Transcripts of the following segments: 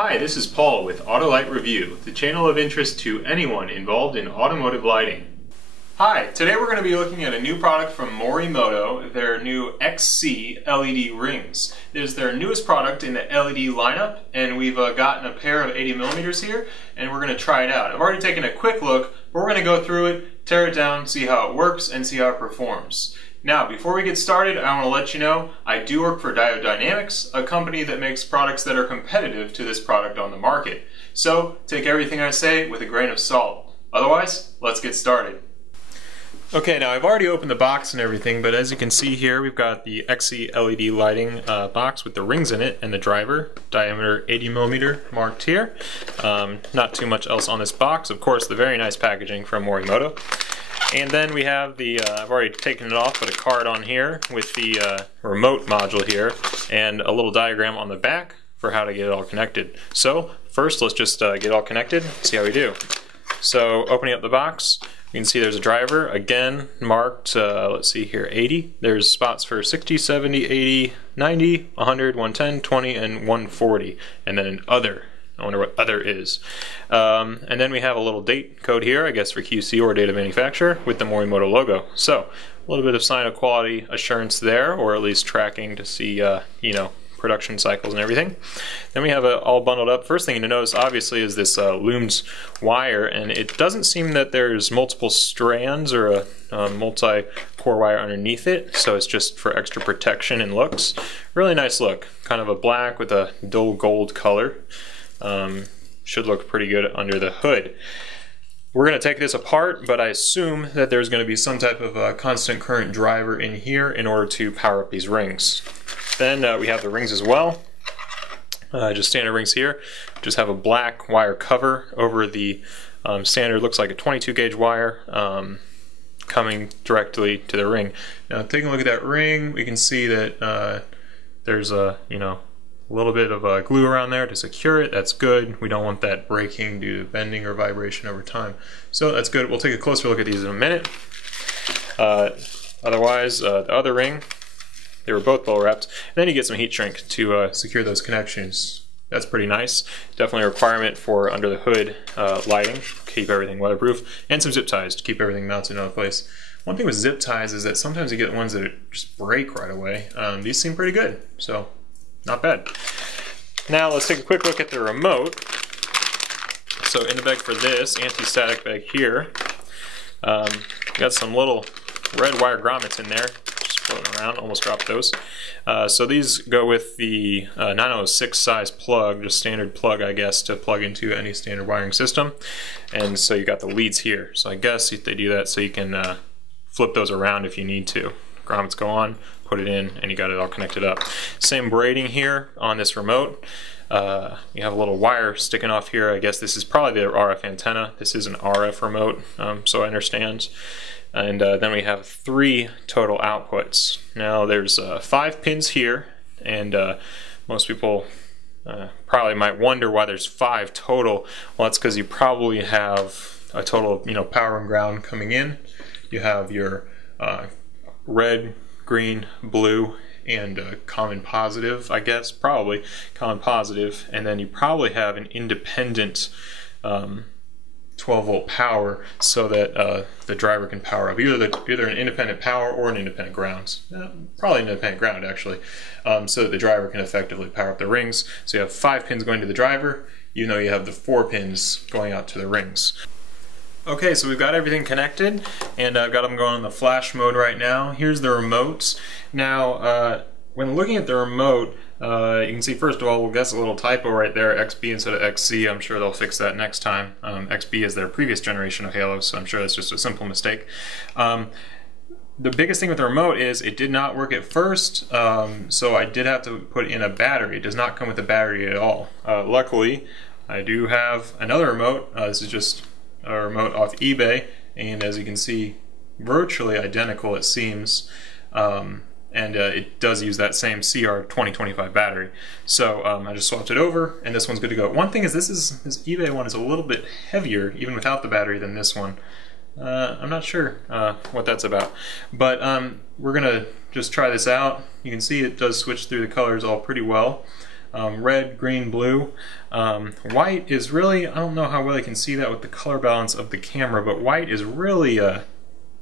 Hi, this is Paul with Autolight Review, the channel of interest to anyone involved in automotive lighting. Hi, today we're going to be looking at a new product from Morimoto, their new XC LED rings. It is their newest product in the LED lineup, and we've gotten a pair of 80mm here, and we're going to try it out. I've already taken a quick look, but we're going to go through it, tear it down, see how it works, and see how it performs. Now, before we get started, I want to let you know I do work for Diode Dynamics, a company that makes products that are competitive to this product on the market. So, take everything I say with a grain of salt. Otherwise, let's get started. Okay, now I've already opened the box and everything, but as you can see here, we've got the XC LED lighting box with the rings in it and the driver, diameter 80mm marked here. Not too much else on this box. Of course, the very nice packaging from Morimoto. And then we have the, I've already taken it off, but a card on here with the remote module here and a little diagram on the back for how to get it all connected. So first let's just get it all connected, see how we do. So opening up the box, you can see there's a driver, again marked, let's see here, 80. There's spots for 60, 70, 80, 90, 100, 110, 20, and 140. And then an other. I wonder what other is. And then we have a little date code here, I guess for QC or date of manufacture, with the Morimoto logo. So a little bit of sign of quality assurance there, or at least tracking to see, you know, production cycles and everything. Then we have it all bundled up. First thing to notice, obviously, is this looms wire, and it doesn't seem that there's multiple strands or a multi-core wire underneath it, so it's just for extra protection and looks. Really nice look, kind of a black with a dull gold color. Should look pretty good under the hood. We're going to take this apart, but I assume that there's going to be some type of constant current driver in here in order to power up these rings. Then we have the rings as well. Just standard rings here. Just have a black wire cover over the standard, looks like a 22 gauge wire coming directly to the ring. Now taking a look at that ring, we can see that there's a, you know, a little bit of glue around there to secure it. That's good. We don't want that breaking due to bending or vibration over time. So that's good. We'll take a closer look at these in a minute. Otherwise, the other ring, they were both bubble wrapped. And then you get some heat shrink to secure those connections. That's pretty nice. Definitely a requirement for under the hood lighting, keep everything weatherproof, and some zip ties to keep everything mounted in place. One thing with zip ties is that sometimes you get ones that just break right away. These seem pretty good, so not bad. Now let's take a quick look at the remote. So in the bag for this anti-static bag here, got some little red wire grommets in there, just floating around, almost dropped those. So these go with the 906 size plug, just standard plug I guess, to plug into any standard wiring system. And so you got the leads here. So I guess they do that so you can flip those around if you need to. Grommets go on, put it in, and you got it all connected up. Same braiding here on this remote. You have a little wire sticking off here. I guess this is probably the RF antenna. This is an RF remote, so I understand. And then we have 3 total outputs. Now there's 5 pins here, and most people probably might wonder why there's 5 total. Well, that's because you probably have a total of, you know, power and ground coming in. You have your red, green, blue, and common positive, I guess, probably common positive, and then you probably have an independent 12-volt power so that the driver can power up either an independent power or an independent ground. Probably an independent ground actually, so that the driver can effectively power up the rings. So you have 5 pins going to the driver, even though you have the 4 pins going out to the rings. Okay, so we've got everything connected, and I've got them going in the flash mode right now. Here's the remotes. Now, when looking at the remote, you can see, first of all, well, that's a little typo right there, XB instead of XC. I'm sure they'll fix that next time. XB is their previous generation of Halo, so I'm sure that's just a simple mistake. The biggest thing with the remote is it did not work at first, so I did have to put in a battery. It does not come with a battery at all. Luckily, I do have another remote. This is just a remote off eBay, and as you can see, virtually identical it seems, and it does use that same CR2025 battery. So I just swapped it over, and this one's good to go. One thing is this eBay one is a little bit heavier, even without the battery, than this one. I'm not sure what that's about, but we're gonna just try this out. You can see it does switch through the colors all pretty well. red, green, blue. White is really, I don't know how well you can see that with the color balance of the camera, but white is really a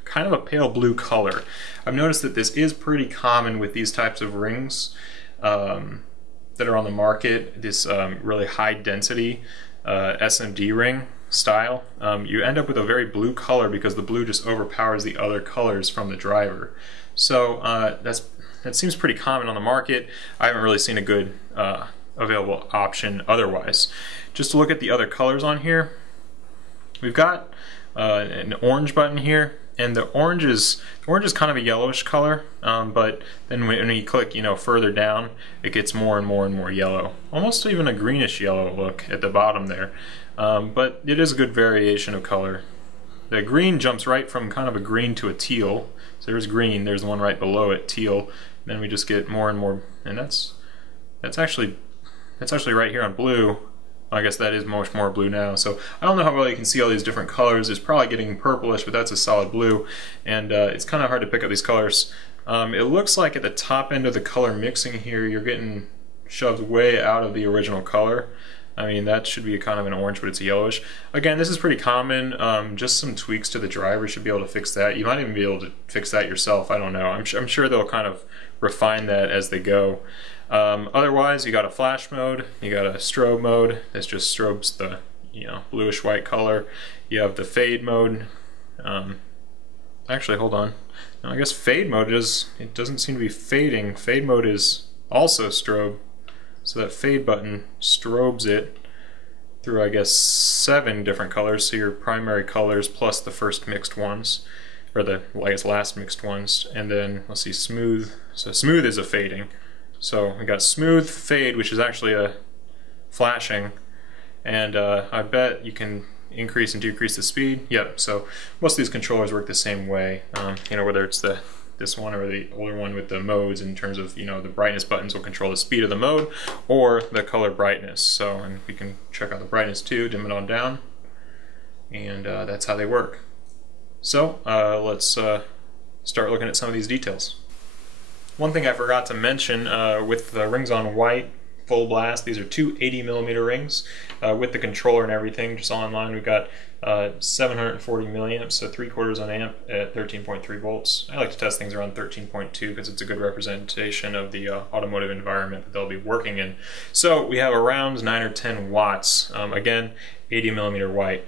kind of a pale blue color. I've noticed that this is pretty common with these types of rings that are on the market, this really high density SMD ring style. You end up with a very blue color because the blue just overpowers the other colors from the driver. So that seems pretty common on the market. I haven't really seen a good available option otherwise. Just to look at the other colors on here, we've got an orange button here, and the orange is kind of a yellowish color, but then when you click, further down, it gets more and more and more yellow, almost even a greenish yellow look at the bottom there. But it is a good variation of color. The green jumps right from kind of a green to a teal. So there's green, there's the one right below it, teal. Then we just get more and more, and that's actually right here on blue. I guess that is much more blue now. So I don't know how well you can see all these different colors. It's probably getting purplish, but that's a solid blue, and it's kind of hard to pick up these colors. It looks like at the top end of the color mixing here, you're getting shoved way out of the original color. I mean, that should be kind of an orange, but it's a yellowish. Again, this is pretty common. Just some tweaks to the driver should be able to fix that. You might even be able to fix that yourself. I don't know. I'm sure they'll kind of refine that as they go. Otherwise, you got a flash mode, you got a strobe mode that just strobes the bluish white color. You have the fade mode. Actually, hold on. Now, I guess fade mode it doesn't seem to be fading. Fade mode is also strobe. So that fade button strobes it through, I guess, 7 different colors. So your primary colors plus the first mixed ones, or the, I guess, last mixed ones. And then, let's see, smooth. So smooth is a fading. So we got smooth, fade, which is actually a flashing. And I bet you can increase and decrease the speed. Yep, so most of these controllers work the same way. Whether it's this one or the older one with the modes in terms of, the brightness buttons will control the speed of the mode or the color brightness. So, and we can check out the brightness too, dim it on down, and that's how they work. So let's start looking at some of these details. One thing I forgot to mention with the rings on white, full blast, these are 2 80mm rings with the controller and everything. Just online, we've got 740 milliamps, so 3/4 an amp at 13.3 volts. I like to test things around 13.2 because it's a good representation of the automotive environment that they'll be working in. So we have around 9 or 10 watts. Again, 80mm white.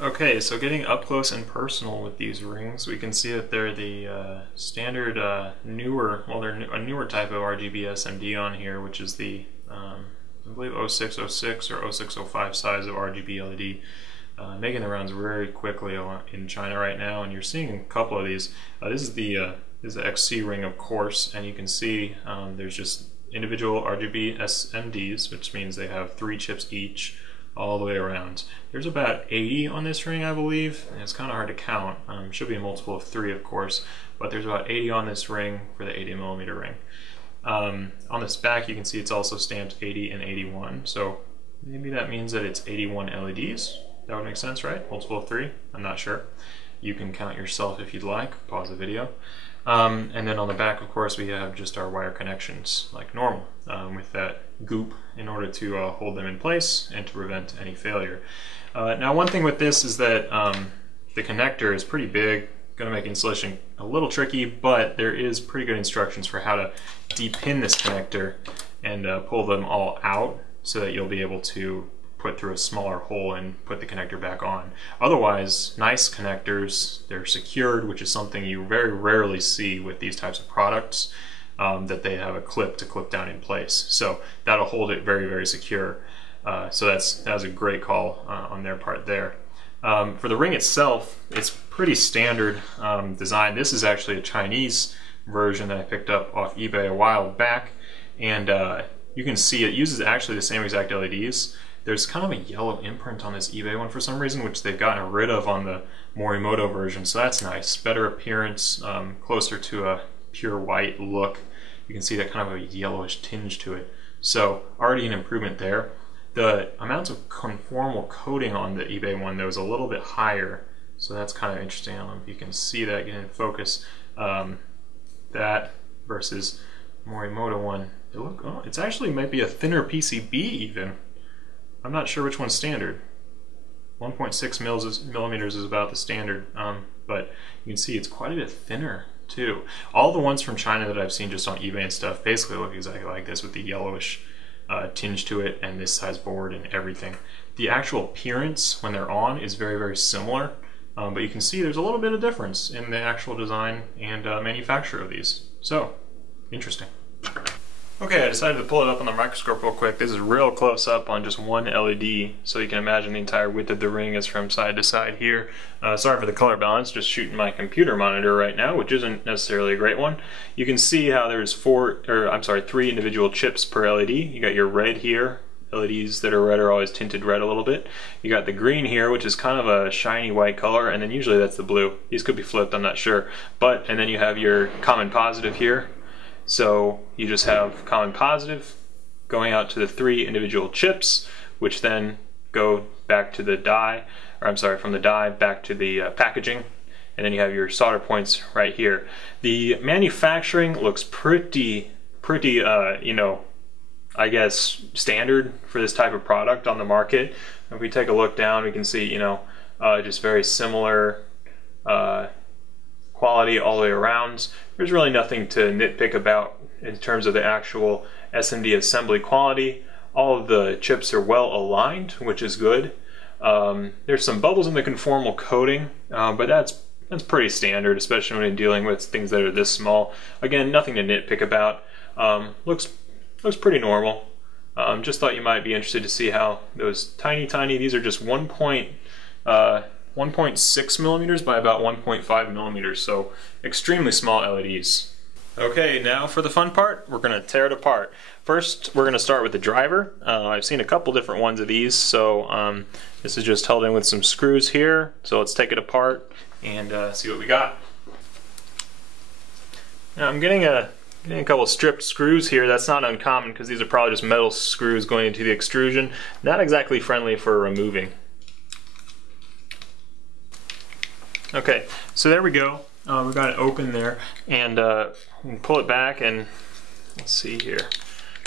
Okay, so getting up close and personal with these rings, we can see that they're the standard newer, well, they're a newer type of RGB SMD on here, which is the I believe 0606 or 0605 size of RGB LED, making the rounds very quickly in China right now, and you're seeing a couple of these. This is the XC ring, of course, and you can see there's just individual RGB SMDs, which means they have 3 chips each, all the way around. There's about 80 on this ring, I believe, and it's kind of hard to count. Should be a multiple of 3, of course, but there's about 80 on this ring for the 80mm ring. On this back, you can see it's also stamped 80 and 81, so maybe that means that it's 81 LEDs. That would make sense, right? Multiple of 3? I'm not sure. You can count yourself if you'd like. Pause the video. And then on the back, of course, we have just our wire connections like normal, with that goop in order to hold them in place and to prevent any failure. Now, one thing with this is that the connector is pretty big, going to make installation a little tricky, but there is pretty good instructions for how to depin this connector and pull them all out so that you'll be able to put through a smaller hole and put the connector back on. Otherwise, nice connectors, they're secured, which is something you very rarely see with these types of products, that they have a clip to clip down in place. So that'll hold it very, very secure. So that's a great call on their part there. For the ring itself, it's pretty standard design. This is actually a Chinese version that I picked up off eBay a while back, and you can see it uses actually the same exact LEDs. There's kind of a yellow imprint on this eBay one for some reason, which they've gotten rid of on the Morimoto version, so that's nice. Better appearance, closer to a pure white look. You can see that kind of a yellowish tinge to it. So already an improvement there. The amount of conformal coating on the eBay one, though, is a little bit higher, so that's kind of interesting. I don't know if you can see that, get in focus. That versus Morimoto one, It's actually might be a thinner PCB even. I'm not sure which one's standard. 1.6 millimeters is about the standard, but you can see it's quite a bit thinner too. All the ones from China that I've seen just on eBay and stuff basically look exactly like this with the yellowish tinge to it and this size board and everything. The actual appearance when they're on is very, very similar, but you can see there's a little bit of difference in the actual design and manufacture of these. So, interesting. Okay, I decided to pull it up on the microscope real quick. This is real close up on just one LED, so you can imagine the entire width of the ring is from side to side here. Sorry for the color balance, just shooting my computer monitor right now, which isn't necessarily a great one. You can see how there's three individual chips per LED. You got your red here. LEDs that are red are always tinted red a little bit. You got the green here, which is kind of a shiny white color, and then usually that's the blue. These could be flipped, I'm not sure. And then you have your common positive here. So you just have common positive going out to the three individual chips, which then go back to the die, from the die back to the packaging, and then you have your solder points right here. The manufacturing looks pretty, you know, I guess standard for this type of product on the market. If we take a look down, we can see, you know, just very similar quality all the way around. There's really nothing to nitpick about in terms of the actual SMD assembly quality. All of the chips are well aligned, which is good. There's some bubbles in the conformal coating, but that's pretty standard, especially when you're dealing with things that are this small. Again, nothing to nitpick about. Looks pretty normal. Just thought you might be interested to see how those tiny, these are just 1.6 millimeters by about 1.5 millimeters, so extremely small LEDs. Okay, now for the fun part, we're going to tear it apart. First, we're going to start with the driver. I've seen a couple different ones of these, so this is just held in with some screws here. So let's take it apart and see what we got. Now, I'm getting a couple stripped screws here. That's not uncommon because these are probably just metal screws going into the extrusion. Not exactly friendly for removing. Okay, so there we go. We've got it open there, and we can pull it back and let's see here.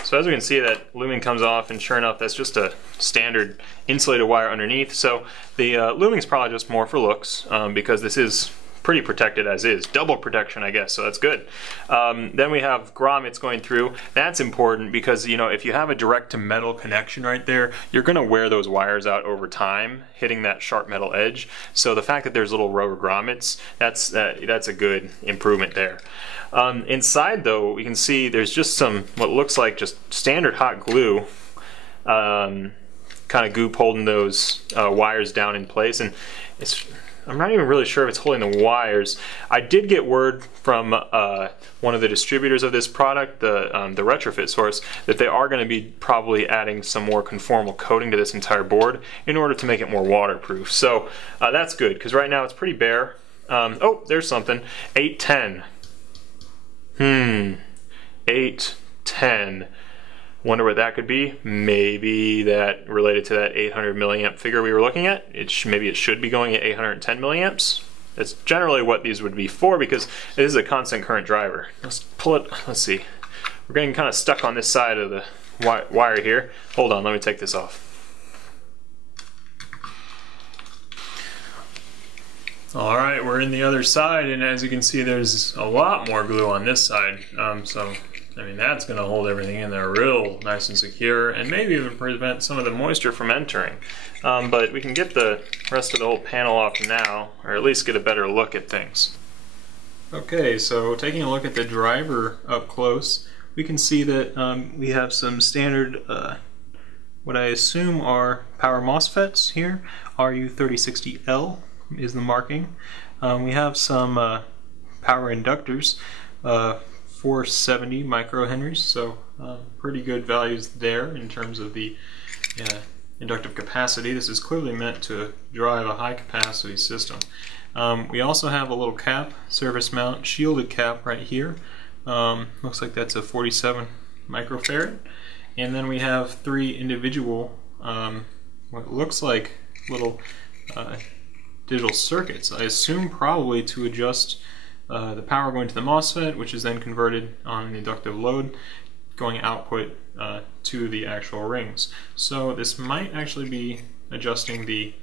So as we can see, that looming comes off, and sure enough, that's just a standard insulated wire underneath. So the looming is probably just more for looks because this is pretty protected as is. Double protection, I guess, so that's good. Then we have grommets going through. That's important because, you know, if you have a direct to metal connection right there, you're going to wear those wires out over time, hitting that sharp metal edge. So the fact that there's little rubber grommets, that's a good improvement there. Inside, though, we can see there's just some what looks like just standard hot glue, kind of goop holding those wires down in place, and I'm not even really sure if it's holding the wires. I did get word from one of the distributors of this product, the retrofit source, that they are going to be probably adding some more conformal coating to this entire board in order to make it more waterproof. So that's good, because right now it's pretty bare. Oh, there's something. 810. 810. Wonder what that could be. Maybe that related to that 800 milliamp figure we were looking at. Maybe it should be going at 810 milliamps. That's generally what these would be for because it is a constant current driver. Let's pull it. Let's see. We're getting kind of stuck on this side of the wire here. Hold on, let me take this off. All right, we're in the other side, and as you can see, there's a lot more glue on this side. I mean, that's going to hold everything in there real nice and secure, and maybe even prevent some of the moisture from entering. But we can get the rest of the whole panel off now, or at least get a better look at things. Okay, so taking a look at the driver up close, we can see that we have some standard, what I assume are power MOSFETs here. RU3060L is the marking. We have some power inductors. 470 microhenries, so pretty good values there in terms of the inductive capacity. This is clearly meant to drive a high capacity system. We also have a little cap, surface mount shielded cap right here. Looks like that's a 47 microfarad. And then we have three individual, what looks like little digital circuits. I assume probably to adjust the power going to the MOSFET, which is then converted on an inductive load going output to the actual rings. So this might actually be adjusting the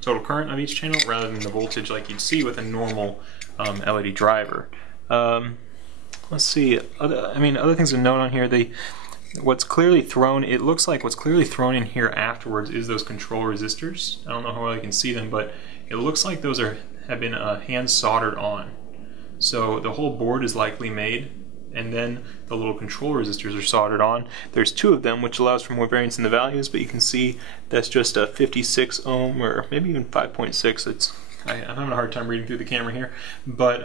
total current of each channel rather than the voltage like you'd see with a normal LED driver. Let's see, other things to note on here, what's clearly thrown, it looks like what's clearly thrown in here afterwards is those control resistors. I don't know how well you can see them, but it looks like those have been hand soldered on. So the whole board is likely made, and then the little control resistors are soldered on. There's 2 of them, which allows for more variance in the values, but you can see that's just a 56 ohm, or maybe even 5.6. I'm having a hard time reading through the camera here, but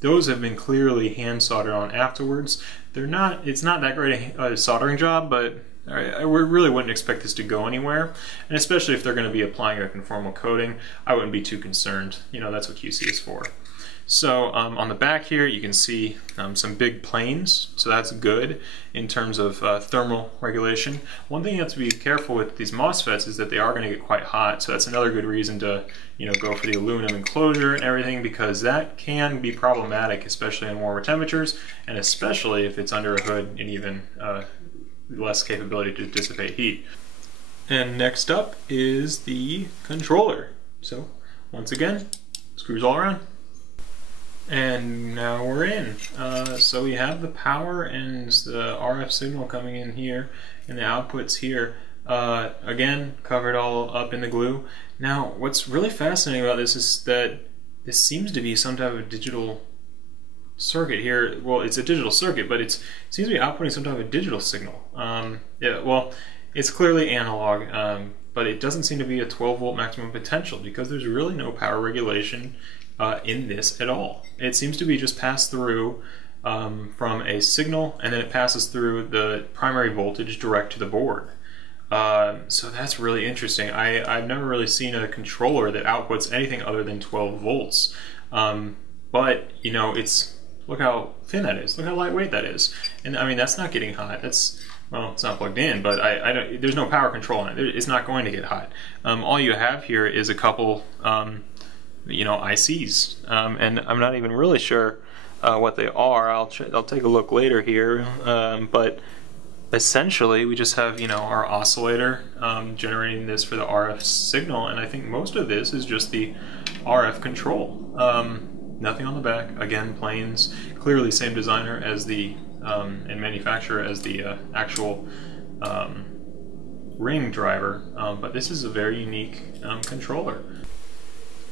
those have been clearly hand soldered on afterwards. It's not that great a soldering job, but I really wouldn't expect this to go anywhere, and especially if they're going to be applying a conformal coating, I wouldn't be too concerned. You know, that's what QC is for. So on the back here you can see some big planes, so that's good in terms of thermal regulation. One thing you have to be careful with these MOSFETs is that they are going to get quite hot, so that's another good reason to go for the aluminum enclosure and everything, because that can be problematic, especially in warmer temperatures, and especially if it's under a hood and even less capability to dissipate heat. And next up is the controller. So once again, screws all around. And now we're in. So we have the power and the RF signal coming in here, and the outputs here. Again, covered all up in the glue. Now, what's really fascinating about this is that this seems to be some type of digital circuit here. Well, it's a digital circuit, but it seems to be outputting some type of digital signal. Yeah, well, it's clearly analog, but it doesn't seem to be a 12-volt maximum potential because there's really no power regulation in this at all. It seems to be just passed through from a signal, and then it passes through the primary voltage direct to the board. So that's really interesting. I've never really seen a controller that outputs anything other than 12 volts. But look how thin that is. Look how lightweight that is. And I mean, that's not getting hot. Well, it's not plugged in, but there's no power control on it. It's not going to get hot. All you have here is a couple ICs, and I'm not even really sure what they are. I'll take a look later here, but essentially we just have our oscillator generating this for the RF signal, and I think most of this is just the RF control. Nothing on the back. Again, planes, clearly same designer as the and manufacturer as the actual ring driver, but this is a very unique controller.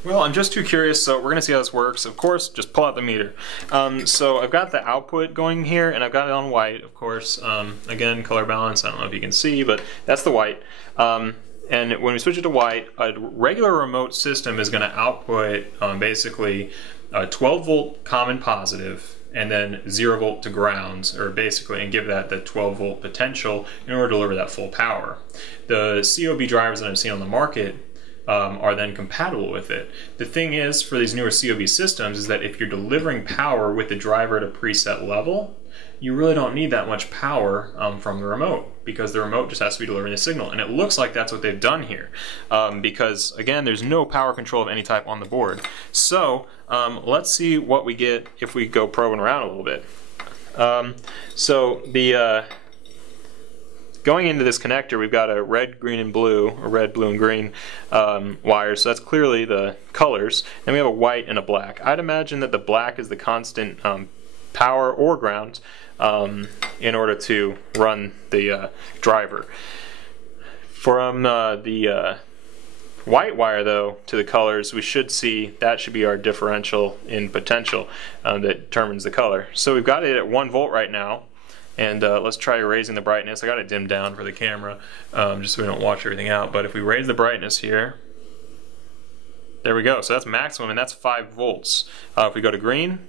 Well, I'm just too curious, so we're going to see how this works. Of course, just pull out the meter. So I've got the output going here, and I've got it on white, of course. Again, color balance, I don't know if you can see, but that's the white. And when we switch it to white, a regular remote system is going to output basically a 12-volt common positive, and then 0 volt to grounds, or basically, and give that the 12 volt potential in order to deliver that full power. The COB drivers that I've seen on the market are then compatible with it. The thing is, for these newer COB systems, is that if you're delivering power with the driver at a preset level, you really don't need that much power from the remote, because the remote just has to be delivering the signal. And it looks like that's what they've done here, because again, there's no power control of any type on the board. So let's see what we get if we go probing around a little bit. So the going into this connector, we've got a red, green, and blue, or red, blue, and green wires, so that's clearly the colors. And we have a white and a black. I'd imagine that the black is the constant power or ground in order to run the driver. From the white wire, though, to the colors, we should see that should be our differential in potential that determines the color. So we've got it at 1 volt right now. And let's try raising the brightness. I got it dimmed down for the camera, just so we don't watch everything out. But if we raise the brightness here, there we go. So that's maximum, and that's 5 volts. If we go to green,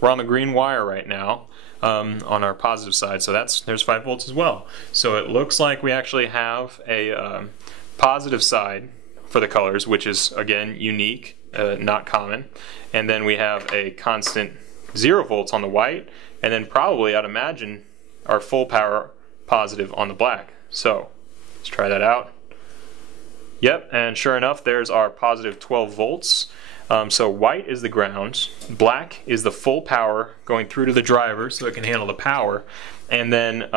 we're on the green wire right now on our positive side. So there's 5 volts as well. So it looks like we actually have a positive side for the colors, which is, again, unique, not common. And then we have a constant 0 volts on the white, and then probably, I'd imagine, our full power positive on the black. So let's try that out. Yep, and sure enough, there's our positive 12 volts. So white is the ground, black is the full power going through to the driver so it can handle the power, and then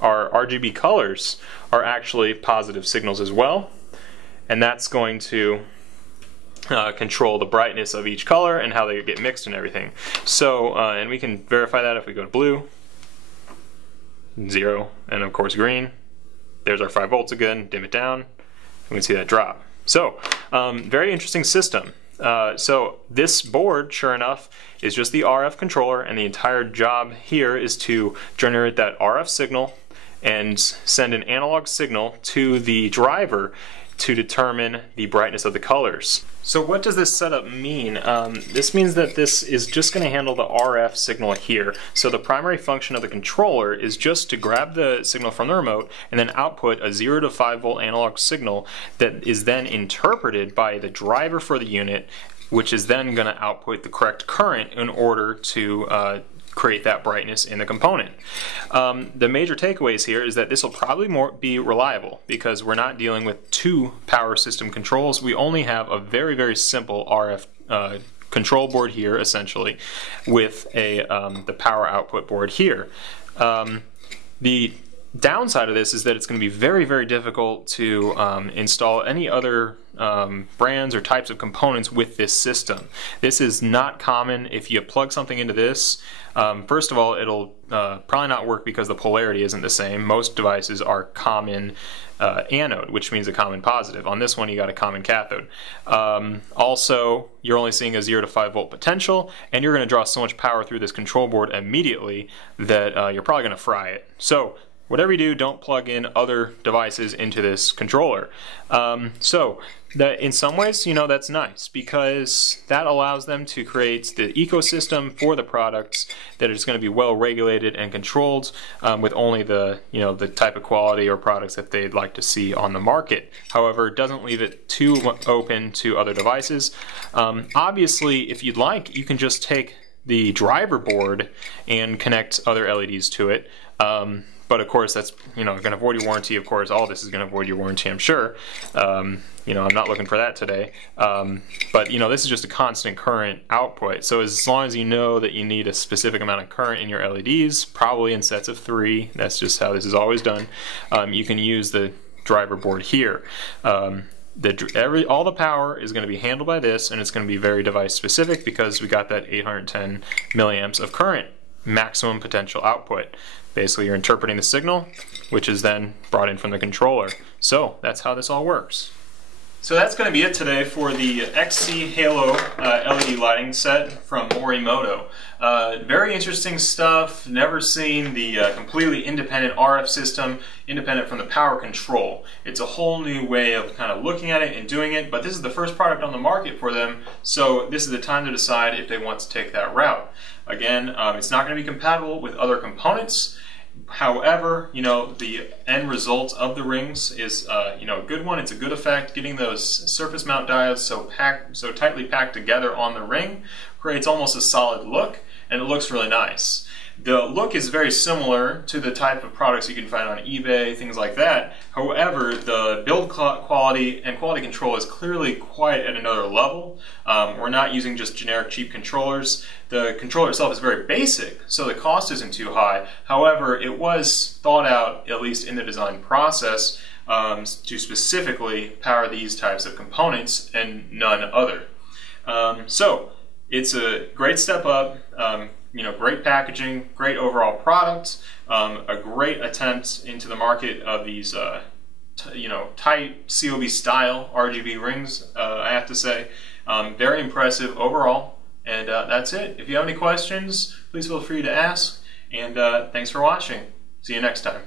our RGB colors are actually positive signals as well, and that's going to control the brightness of each color and how they get mixed and everything. So, and we can verify that if we go to blue, 0, and of course green. There's our 5 volts again, dim it down, we can see that drop. So, very interesting system. So this board, sure enough, is just the RF controller, and the entire job here is to generate that RF signal and send an analog signal to the driver to determine the brightness of the colors. So what does this setup mean? This means that this is just going to handle the RF signal here. So the primary function of the controller is just to grab the signal from the remote and then output a 0 to 5 volt analog signal that is then interpreted by the driver for the unit, which is then going to output the correct current in order to create that brightness in the component. The major takeaways here is that this will probably be reliable because we're not dealing with 2 power system controls. We only have a very, very simple RF control board here, essentially, with the power output board here. The downside of this is that it's going to be very, very difficult to install any other brands or types of components with this system. This is not common. If you plug something into this, first of all, it'll probably not work because the polarity isn't the same. Most devices are common anode, which means a common positive. On this one, you got a common cathode. Also, you're only seeing a 0 to 5 volt potential, and you're going to draw so much power through this control board immediately that you're probably going to fry it. So whatever you do, don't plug in other devices into this controller. So that in some ways, you know, that's nice because that allows them to create the ecosystem for the products that is going to be well regulated and controlled with only the, you know, the type of quality or products that they'd like to see on the market. However, it doesn't leave it too open to other devices. Obviously, if you'd like, you can just take the driver board and connect other LEDs to it. But of course, that's, you know, going to void your warranty. Of course, all this is going to void your warranty, I'm sure. You know, I'm not looking for that today. But, you know, this is just a constant current output. So as long as you know that you need a specific amount of current in your LEDs, probably in sets of 3, that's just how this is always done, you can use the driver board here. All the power is going to be handled by this, and it's going to be very device specific because we got that 810 milliamps of current maximum potential output. Basically, you're interpreting the signal, which is then brought in from the controller. So that's how this all works. So that's going to be it today for the XC Halo LED lighting set from Morimoto. Very interesting stuff. Never seen the completely independent RF system, independent from the power control. It's a whole new way of kind of looking at it and doing it, but this is the first product on the market for them, so this is the time to decide if they want to take that route. Again, it's not going to be compatible with other components. However, you know, the end result of the rings is, you know, a good one. It's a good effect. Getting those surface mount diodes so tightly packed together on the ring creates almost a solid look, and it looks really nice. The look is very similar to the type of products you can find on eBay, things like that. However, the build quality and quality control is clearly quite at another level. We're not using just generic cheap controllers. The controller itself is very basic, so the cost isn't too high. However, it was thought out, at least in the design process, to specifically power these types of components and none other. So it's a great step up. You know, great packaging, great overall product, a great attempt into the market of these, you know, tight COB style RGB rings, I have to say. Very impressive overall, and that's it. If you have any questions, please feel free to ask, and thanks for watching. See you next time.